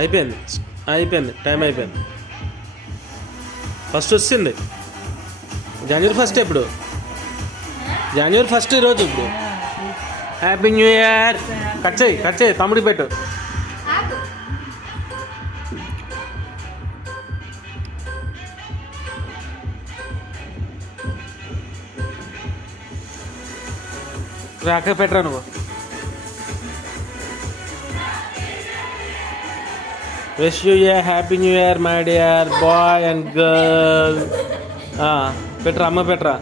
అయిపోయింది అయిపోయింది, టైం అయిపోయింది. ఫస్ట్ వచ్చింది జనవరి 1 ఇప్పుడు, జనవరి 1 ఈరోజు. ఇప్పుడు హ్యాపీ న్యూ ఇయర్. కట్ చేయి తమ్ముడికి పెట్టు. రాక పెట్టరా నువ్వు. Wish you A happy new year my dear bye and girl. పెట్టరా అమ్మ పెట్టరా.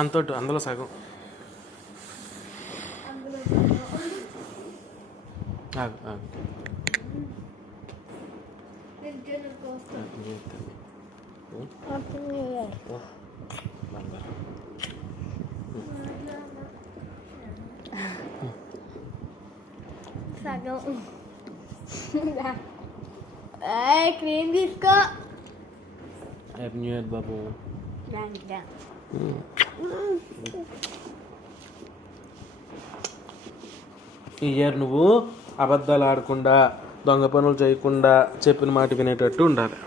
అంతోటి అందులో సగం ఆగు ఆగు. సగం క్రీమ్ తీసుకో. హ్యాపీ న్యూ ఇయర్ బాబు. ఈ ఇయర్ నువ్వు అబద్ధాలు ఆడకుండా, దొంగ పనులు చేయకుండా, చెప్పిన మాట వినేటట్టు ఉండాలి.